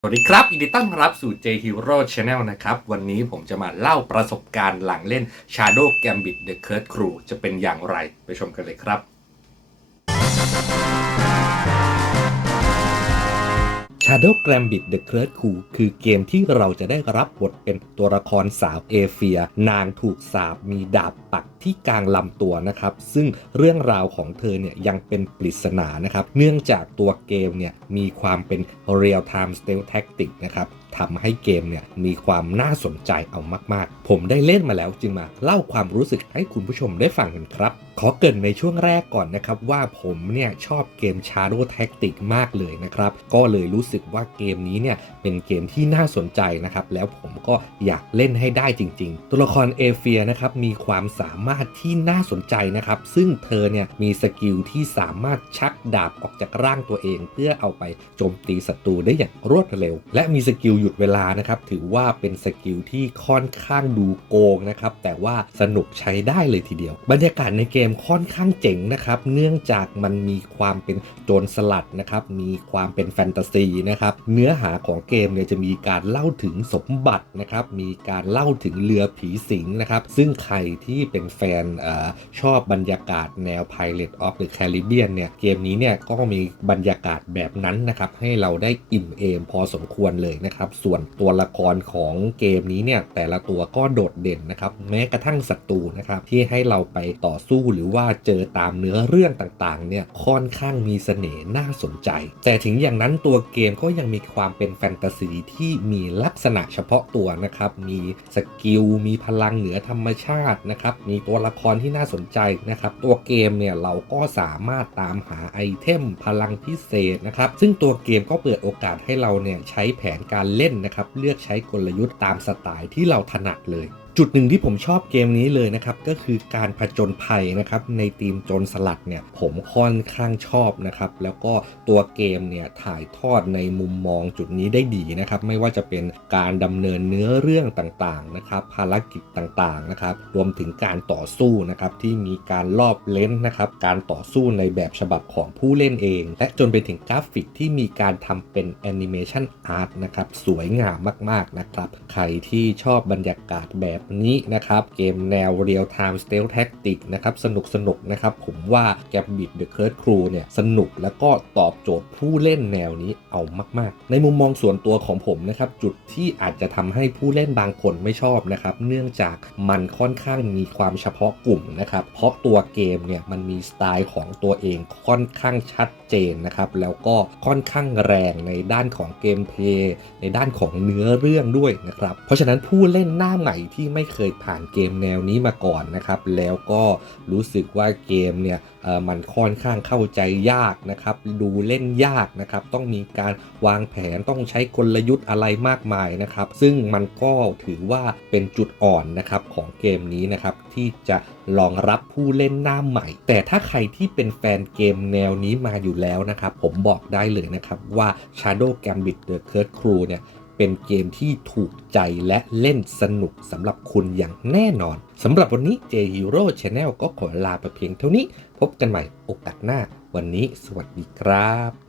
สวัสดีครับยินดีต้อนรับสู่ J Hero Channel นะครับ วันนี้ผมจะมาเล่าประสบการณ์หลังเล่น Shadow Gambit The Curse Crew จะเป็นอย่างไร ไปชมกันเลยครับ Shadow Gambit The Curse Crew คือเกมที่เราจะได้รับบทเป็นตัวละครสาวเอเฟีย นางถูกสาบมีดาบปักที่กลางลำตัวนะครับ ซึ่งเรื่องราวของเธอเนี่ยยังเป็นปริศนานะครับ เนื่องจากตัวเกมเนี่ยมีความเป็น Real Time Stealth Tactic นะครับทำให้เกมเนี่ยมีความน่าสนใจเอามาก ๆ ผมได้เล่นมาแล้วจึงมาเล่าความรู้สึกให้คุณผู้ชมได้ฟังกันครับ ขอเกินในช่วงแรกก่อนนะครับว่าผมเนี่ยชอบเกม Shadow Tactic มากเลยนะครับ ก็เลยรู้สึกว่าเกมนี้เนี่ยเป็นเกมที่น่าสนใจนะครับ แล้วผมก็อยากเล่นให้ได้จริง ๆ ตัวละครเอเฟียนะครับมีความสามารถที่น่าสนใจนะครับ ซึ่งเธอเนี่ยมีสกิลที่สามารถชักดาบออกจากร่างตัวเอง เพื่อเอาไปโจมตีศัตรูได้อย่างรวดเร็ว และมีสกิลหยุดเวลานะครับถือว่าเป็นสกิลที่ค่อนข้างดูโกงนะครับแต่ว่าสนุกใช้ได้เลยทีเดียว บรรยากาศในเกมค่อนข้างเจ๋งนะครับเนื่องจากมันมีความเป็นโจรสลัดนะครับมีความเป็นแฟนตาซีนะครับเนื้อหาของเกมเนี่ยจะมีการเล่าถึงสมบัตินะครับมีการเล่าถึงเรือผีสิงนะครับซึ่งใครที่เป็นแฟนเออชอบบรรยากาศแนว Pirate of the Caribbean เนี่ยเกมนี้เนี่ยก็มีบรรยากาศแบบนั้นนะครับให้เราได้อิ่มเอมพอสมควรเลยนะครับส่วนตัวละครของเกมนี้เนี่ยแต่ละตัวก็โดดเด่นนะครับแม้กระทั่งศัตรูนะครับที่ให้เราไปต่อสู้หรือว่าเจอตามเนื้อเรื่องต่างๆเนี่ยค่อนข้างมีเสน่ห์น่าสนใจ แต่ถึงอย่างนั้นตัวเกมก็ยังมีความเป็นแฟนตาซีที่มีลักษณะเฉพาะตัวนะครับมีสกิลมีพลังเหนือธรรมชาตินะครับมีตัวละครที่น่าสนใจนะครับตัวเกมเนี่ยเราก็สามารถตามหาไอเทมพลังพิเศษนะครับซึ่งตัวเกมก็เปิดโอกาสให้เราเนี่ยใช้แผนการเเล่นนะครับ เลือกใช้กลยุทธ์ตามสไตล์ที่เราถนัดเลย จุดหนึ่งที่ผมชอบเกมนี้เลยนะครับ ก็คือการผจญภัยนะครับ ในทีมโจรสลัดเนี่ยผมค่อนข้างชอบนะครับ แล้วก็ตัวเกมเนี่ยถ่ายทอดในมุมมองจุดนี้ได้ดีนะครับ ไม่ว่าจะเป็นการดำเนินเนื้อเรื่องต่างๆนะครับ ภารกิจต่างๆนะครับ รวมถึงการต่อสู้นะครับที่มีการรอบเลนส์นะครับ การต่อสู้ในแบบฉบับของผู้เล่นเอง และจนไปถึงกราฟิกที่มีการทำเป็นแอนิเมชันอาร์ตนะครับสวยงามมากๆนะครับ ใครที่ชอบบรรยากาศแบบนี้นะครับ เกมแนว Real Time Stealth Tactic นะครับ สนุกสนุกนะครับ ผมว่า Gambit The Curse Crew เนี่ย สนุกแล้วก็ตอบโจทย์ผู้เล่นแนวนี้เอามาก ๆ ในมุมมองส่วนตัวของผมนะครับ จุดที่อาจจะทำให้ผู้เล่นบางคนไม่ชอบนะครับ เนื่องจากมันค่อนข้างมีความเฉพาะกลุ่มนะครับ เพราะตัวเกมเนี่ยมันมีสไตล์ของตัวเองค่อนข้างชัดเจนนะครับแล้วก็ค่อนข้างแรงในด้านของเกมเพลย์ในด้านของเนื้อเรื่องด้วยนะครับ เพราะฉะนั้นผู้เล่นหน้าใหม่ที่ไไม่เคยผ่านเกมแนวนี้มาก่อนนะครับ แล้วก็รู้สึกว่าเกมเนี่ยมันค่อนข้างเข้าใจยากนะครับ ดูเล่นยากนะครับ ต้องมีการวางแผนต้องใช้กลยุทธ์อะไรมากมายนะครับ ซึ่งมันก็ถือว่าเป็นจุดอ่อนนะครับของเกมนี้นะครับที่จะรองรับผู้เล่นหน้าใหม่ แต่ถ้าใครที่เป็นแฟนเกมแนวนี้มาอยู่แล้วนะครับ ผมบอกได้เลยนะครับว่า Shadow Gambit The Curse Crew เนี่ย เป็นเกมที่ถูกใจและเล่นสนุกสำหรับคุณอย่างแน่นอนสำหรับวันนี้ J Hero Channel ก็ขอลาไปเพียงเท่านี้ พบกันใหม่โอกาสหน้า วันนี้สวัสดีครับ